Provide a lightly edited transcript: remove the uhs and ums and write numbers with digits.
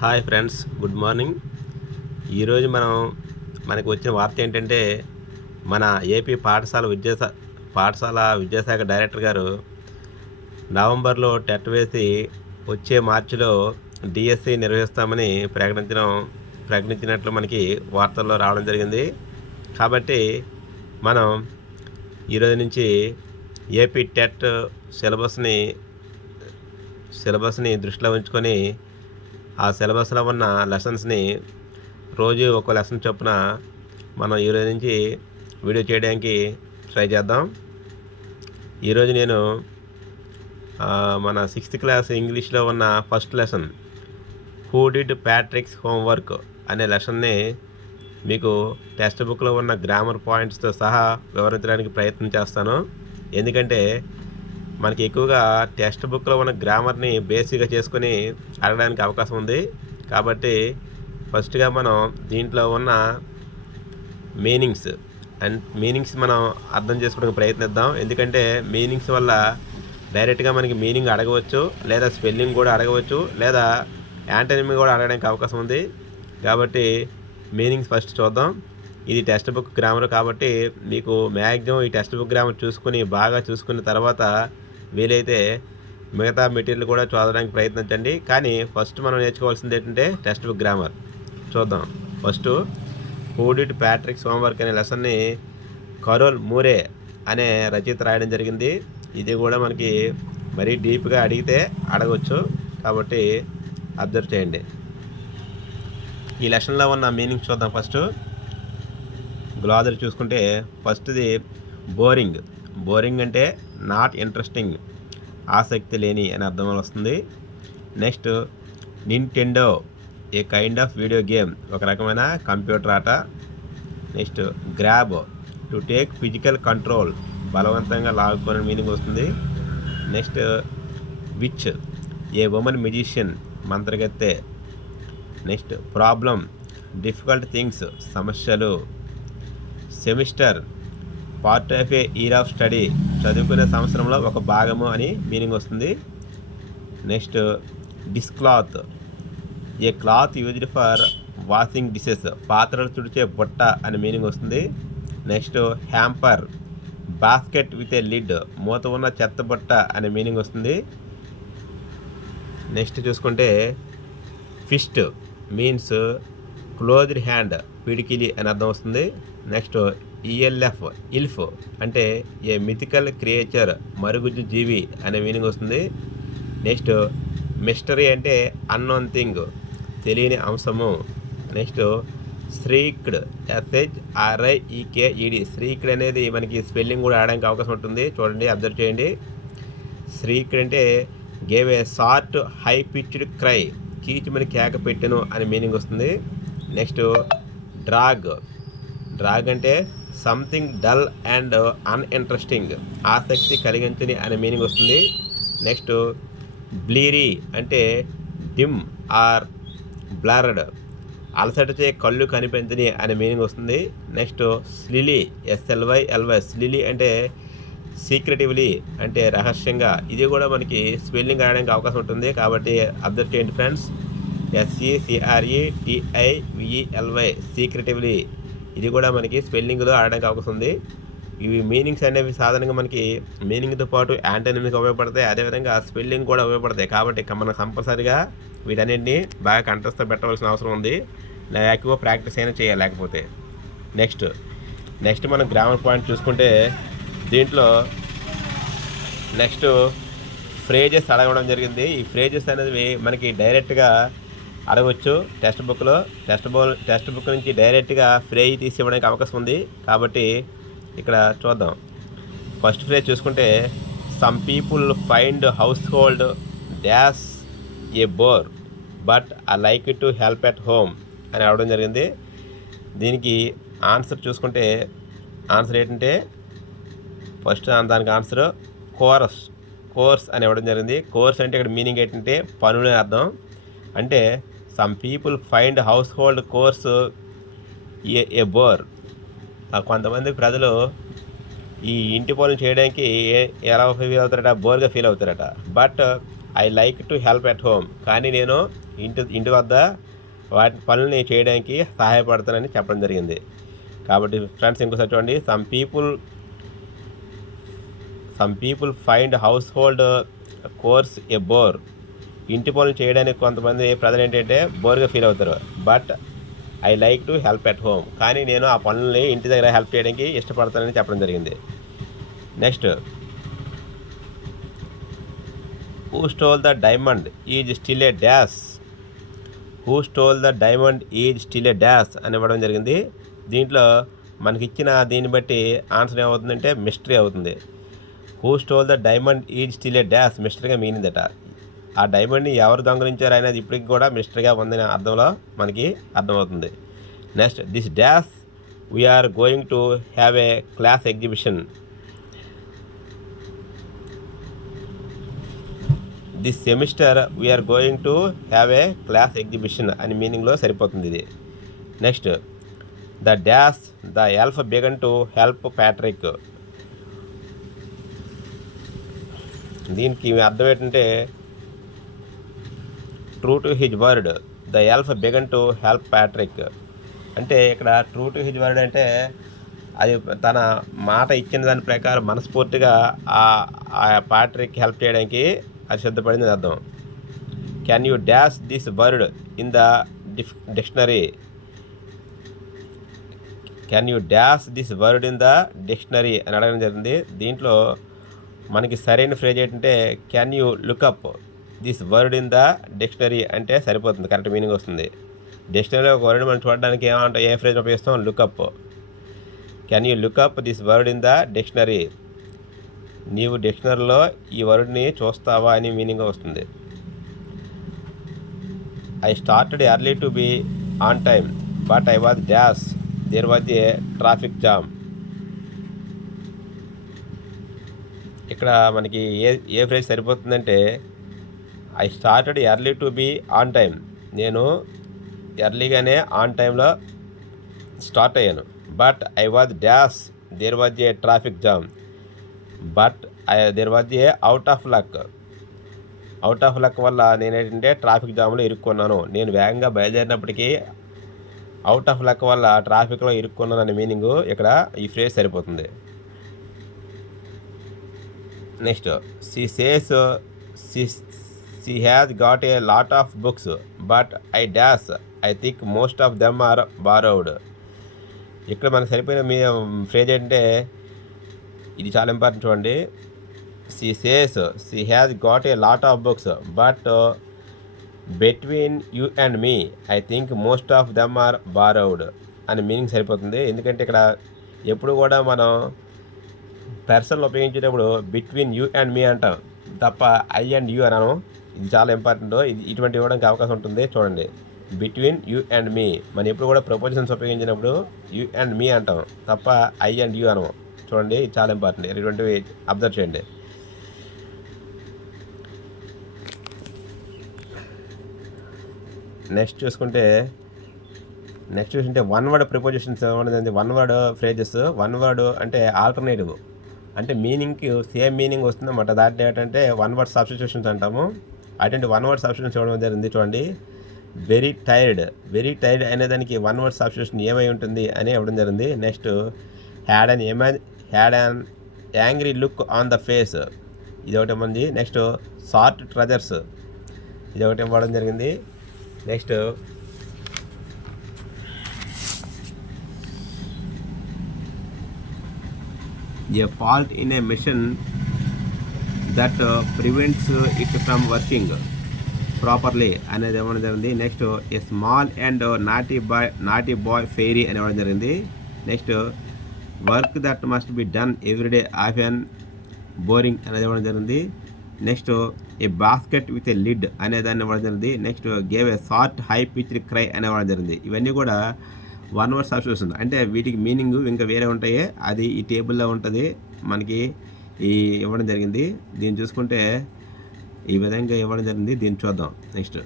Hi friends, good morning. ఈరోజు మనకు వచ్చిన వార్త ఏంటంటే, మన ఏపీ పాఠశాల విద్యాశాఖ డైరెక్టర్ గారు నవంబర్లో టెట్ వేసి వచ్చే మార్చిలో డిఎస్సి నిర్వహిస్తామని ప్రకటించినట్లు మనకి వార్తల్లో రావడం జరిగింది. కాబట్టి మనం ఈరోజు నుంచి ఏపీ టెట్ సిలబస్ని దృష్టిలో ఉంచుకొని ఆ సిలబస్లో ఉన్న లెసన్స్ని రోజు ఒక లెసన్ చొప్పున మనం ఈరోజు నుంచి వీడియో చేయడానికి ట్రై చేద్దాం. ఈరోజు నేను మన 6th క్లాస్ ఇంగ్లీష్లో ఉన్న first lesson who did Patrick's homework అనే లెసన్ని మీకు టెక్స్ట్ బుక్లో ఉన్న గ్రామర్ పాయింట్స్తో సహా వివరించడానికి ప్రయత్నం చేస్తాను. ఎందుకంటే మనకి ఎక్కువగా టెక్స్ట్ బుక్లో ఉన్న గ్రామర్ని బేసిక్గా చేసుకొని అడగడానికి అవకాశం ఉంది. కాబట్టి ఫస్ట్గా మనం దీంట్లో ఉన్న మీనింగ్స్ మనం అర్థం చేసుకోవడానికి ప్రయత్నిద్దాం. ఎందుకంటే మీనింగ్స్ వల్ల డైరెక్ట్గా మనకి మీనింగ్ అడగవచ్చు, లేదా స్పెల్లింగ్ కూడా అడగవచ్చు, లేదా యాంటనిమ్ కూడా అడగడానికి అవకాశం ఉంది. కాబట్టి మీనింగ్స్ ఫస్ట్ చూద్దాం. ఇది టెక్స్ట్ బుక్ గ్రామర్ కాబట్టి మీకు మ్యాక్సిమం ఈ టెక్స్ట్ బుక్ గ్రామర్ బాగా చూసుకున్న తర్వాత వీలైతే మిగతా మెటీరియల్ కూడా చదవడానికి ప్రయత్నించండి. కానీ ఫస్ట్ మనం నేర్చుకోవాల్సింది ఏంటంటే టెక్స్ట్ బుక్ గ్రామర్ చూద్దాం. First who did Patrick's homework అనే లెసన్ని కరోల్ మూరే అనే రచయిత రాయడం జరిగింది. ఇది కూడా మనకి మరీ డీప్గా అడగవచ్చు, కాబట్టి అబ్జర్వ్ చేయండి. ఈ లెసన్లో ఉన్న మీనింగ్ చూద్దాం. ఫస్ట్ గ్లాజరీ చూసుకుంటే ఫస్ట్ది బోరింగ్ అంటే నాట్ ఇంట్రెస్టింగ్, ఆసక్తి లేని అని అర్థం వస్తుంది. Next Nintendo, a kind of video game, ఒక రకమైన కంప్యూటర్ ఆట. Next grab, to take physical control, బలవంతంగా లాగుకునే మీనింగ్ వస్తుంది. Next witch, a woman musician, మంత్రగత్తె. నెక్స్ట్ ప్రాబ్లం, డిఫికల్ట్ థింగ్స్, సమస్యలు. Semester, part of a year of study, చదువుకునే సంవత్సరంలో ఒక భాగము అని మీనింగ్ వస్తుంది. Next dishcloth, a cloth used for washing dishes, పాత్రలు తుడిచే బుట్ట అని మీనింగ్ వస్తుంది. Next hamper, basket with a lid, మూత ఉన్న చెత్త బుట్ట అనే మీనింగ్ వస్తుంది. నెక్స్ట్ చూసుకుంటే ఫిస్ట్ మీన్స్ క్లోజ్డ్ హ్యాండ్, పిడికిలి అని అర్థం వస్తుంది. నెక్స్ట్ ఇల్ఫ్ అంటే ఏ మిథికల్ క్రియేచర్, మరుగుజ్జు జీవి అనే మీనింగ్ వస్తుంది. నెక్స్ట్ మిస్టరీ అంటే అన్నోన్ థింగ్, తెలియని అంశము. నెక్స్ట్ శ్రీక్డ్, SHRIEKED, శ్రీక్డ్ అనేది మనకి స్పెల్లింగ్ కూడా ఆడడానికి అవకాశం ఉంటుంది. చూడండి, అబ్జర్వ్ చేయండి. శ్రీక్డ్ అంటే gave a short high pitched cry, కీచుమని కేక పెట్టెను అని మీనింగ్ వస్తుంది. నెక్స్ట్ డ్రాగ్ అంటే సంథింగ్ డల్ అండ్ అన్ఇంట్రెస్టింగ్, ఆసక్తి కలిగించని అనే మీనింగ్ వస్తుంది. నెక్స్ట్ బ్లీరీ అంటే డిమ్ ఆర్ బ్లర్డ్, అలసటచే కళ్ళు కనిపించని అనే మీనింగ్ వస్తుంది. నెక్స్ట్ స్లిలీ, SLYLY, స్లిలీ అంటే సీక్రెటివ్లీ అంటే రహస్యంగా. ఇది కూడా మనకి స్పెల్లింగ్ రాయడానికి అవకాశం ఉంటుంది. కాబట్టి అబ్జర్వ్ చేయండి ఫ్రెండ్స్. SECRETIVELY, సీక్రెటివ్లీ. ఇది కూడా మనకి స్పెల్లింగ్లో ఆడడానికి అవకాశం ఉంది. ఇవి మీనింగ్స్ అనేవి సాధారణంగా మనకి మీనింగ్తో పాటు యాంటనిమ్స్కి ఉపయోగపడతాయి, అదేవిధంగా స్పెల్లింగ్ కూడా ఉపయోగపడతాయి. కాబట్టి మనం కంపల్సరీగా వీటన్నిటిని బాగా కంఠస్థ పెట్టవలసిన అవసరం ఉంది, ఎక్కువ ప్రాక్టీస్ అయినా చేయాలి లేకపోతే. నెక్స్ట్ మనం గ్రామర్ పాయింట్ చూసుకుంటే దీంట్లో నెక్స్ట్ ఫ్రేజెస్ అడగడం జరిగింది. ఈ ఫ్రేజెస్ అనేది మనకి డైరెక్ట్గా అడగవచ్చు టెక్స్ట్ బుక్ నుంచి డైరెక్ట్గా ఫ్రేజ్ తీసి ఇవ్వడానికి అవకాశం ఉంది. కాబట్టి ఇక్కడ చూద్దాం. ఫస్ట్ ఫ్రేజ్ చూసుకుంటే some people find house hold dash A bore but I like to help at home అని అడగడం జరిగింది. దీనికి ఆన్సర్ చూసుకుంటే ఆన్సర్ ఏంటంటే ఫస్ట్ దానికి ఆన్సర్ కోర్స్ అని ఇవ్వడం జరిగింది. కోర్స్ అంటే ఇక్కడ మీనింగ్ ఏంటంటే పనులు అని అర్థం. అంటే some people find household chores a bore, కొంతమంది ప్రజలు ఈ ఇంటి పనులు చేయడానికి ఎలా ఫీల్ అవుతారట, బోర్గా ఫీల్ అవుతారట. But I like to help at home, కానీ నేను ఇంటి వద్ద వాటి పనుల్ని చేయడానికి సహాయపడతానని చెప్పడం జరిగింది. కాబట్టి ఫ్రెండ్స్ ఇంకోసారి చూడండి. Some people find household chores a bore. ఇంటి పనులు చేయడానికి కొంతమంది ప్రజలు ఏంటంటే బోర్గా ఫీల్ అవుతారు. But I like to help at home, కానీ నేను ఆ పనుల్ని ఇంటి దగ్గర హెల్ప్ చేయడానికి ఇష్టపడతానని చెప్పడం జరిగింది. Next, who stole the diamond is still a dash. Who stole the diamond is still a dash అని ఇవ్వడం జరిగింది. దీంట్లో మనకిచ్చిన దీన్ని బట్టి ఆన్సర్ ఏమవుతుందంటే మిస్టరీ అవుతుంది. Who stole the diamond is still a dash మిస్టరీగా మీనిందట. ఆ డైమండ్ని ఎవరు దొంగలించారు అనేది ఇప్పటికి కూడా మిస్టరీగా ఉందనే అర్థంలో మనకి అర్థమవుతుంది. Next, this dash we're going to have a class exhibition. This semester we're going to have a class exhibition అని మీనింగ్లో సరిపోతుంది ఇది. Next, the dash the elf began to help Patrick. దీనికి అర్థం ఏంటంటే true to his word the elf began to help Patrick. అంటే ఇక్కడ true to his word అంటే అది తన మాట ఇచ్చిన దాని ప్రకారం మనస్ఫూర్తిగా ఆ ప్యాట్రిక్ హెల్ప్ చేయడానికి అది సిద్ధపడింది అర్థం. Can you dash this word in the dictionary. Can you dash this word in the dictionary అని అడగడం జరిగింది. దీంట్లో మనకి సరైన ఫ్రేజ్ ఏంటంటే can you look up this word in the dictionary అంటే సరిపోతుంది, కరెక్ట్ మీనింగ్ వస్తుంది. డిక్షనరీలో ఒక వర్డ్ మనం చూడడానికి ఏ ఫ్రేజ్ ఉపయోగిస్తాం, look up. Can you look up this word in the dictionary. నీవు డిక్షనరీలో ఈ వర్డ్ని చూస్తావా అని మీనింగ్ వస్తుంది. I started early to be on time but I was dash there was a traffic jam. ఇక్కడ మనకి ఏ ఫ్రేజ్ సరిపోతుందంటే I started early to be on time. నేను ఎర్లీగానే ఆన్ టైంలో స్టార్ట్ అయ్యాను. But I was dash there was a traffic jam. But there was A out of luck. Out of luck వల్ల నేనేంటంటే ట్రాఫిక్ జామ్లో ఇరుక్కున్నాను. నేను వేగంగా బయలుదేరినప్పటికీ అవుట్ ఆఫ్ లక్ వల్ల ట్రాఫిక్లో ఇరుక్కున్నాను అనే మీనింగు ఇక్కడ ఈ ఫ్రేజ్ సరిపోతుంది. Next, she says she has got a lot of books but I think most of them are borrowed. ఇక్కడ మనకు సరిపోయిన ఫ్రేజ్ ఏంటంటే ఇది చాలా ఇంపార్టెంట్ చూడండి. she says she has got a lot of books but between you and me I think most of them are borrowed అని meaning సరిపోతుంది. ఎందుకంటే ఇక్కడ ఎప్పుడు కూడా మనం పర్సన్లు ఉపయోగించేటప్పుడు బిట్వీన్ యూ అండ్ మీ అంటాం తప్ప ఐ అండ్ యూ అనను. ఇది చాలా ఇంపార్టెంట్. ఇటువంటి ఇవ్వడానికి అవకాశం ఉంటుంది చూడండి. బిట్వీన్ యూ అండ్ మీ మనం ఎప్పుడు కూడా ప్రపోజిషన్స్ ఉపయోగించినప్పుడు యూ అండ్ మీ అంటాం తప్ప ఐ అండ్ యూ అనము. చూడండి, ఇది చాలా ఇంపార్టెంట్. ఇటువంటివి అబ్జర్వ్ చేయండి. నెక్స్ట్ చూసుకుంటే వన్ వర్డ్ ప్రిపోజిషన్స్ ఏమన్నది, one word phrases. One word అంటే ఆల్టర్నేటివ్, అంటే మీనింగ్కి సేమ్ మీనింగ్ వస్తుందన్నమాట. దాంట్లో ఏంటంటే వన్ వర్డ్ సబ్స్టిట్యూషన్స్ అంటాము. అటువంటి వన్ వర్డ్ సబ్స్టిట్యూషన్స్ ఇవ్వడం జరిగింది చూడండి. వెరీ టైర్డ్ అనే దానికి వన్ వర్డ్ సబ్స్టిట్యూషన్ ఏమై ఉంటుంది అని ఇవ్వడం జరిగింది. Next, had an angry look on the face, ఇది ఒకటి మంది. నెక్స్ట్, సార్ట్ ట్రెజర్స్, ఇది ఒకటి ఇవ్వడం జరిగింది. Next, a fault in a machine that prevents it from working properly అనేది ఇవ్వడం జరిగింది. Next, a small and naughty boy fairy అని ఇవ్వడం జరిగింది. Next, work that must be done everyday of an boring అనేది ఇవ్వడం జరిగింది. Next, A basket with a lid అనే దాన్ని ఇవ్వడం జరిగింది. Next, gave a short high pitched cry అని ఇవ్వడం జరిగింది. ఇవన్నీ కూడా వన్ వర్డ్ సబ్స్టిట్యూషన్, అంటే వీటికి మీనింగ్ ఇంకా వేరే ఉంటాయి. అది ఈ టేబుల్లో ఉంటుంది మనకి ఇవ్వడం జరిగింది. దీన్ని చూసుకుంటే ఈ విధంగా ఇవ్వడం జరిగింది. దీన్ని చూద్దాం నెక్స్ట్.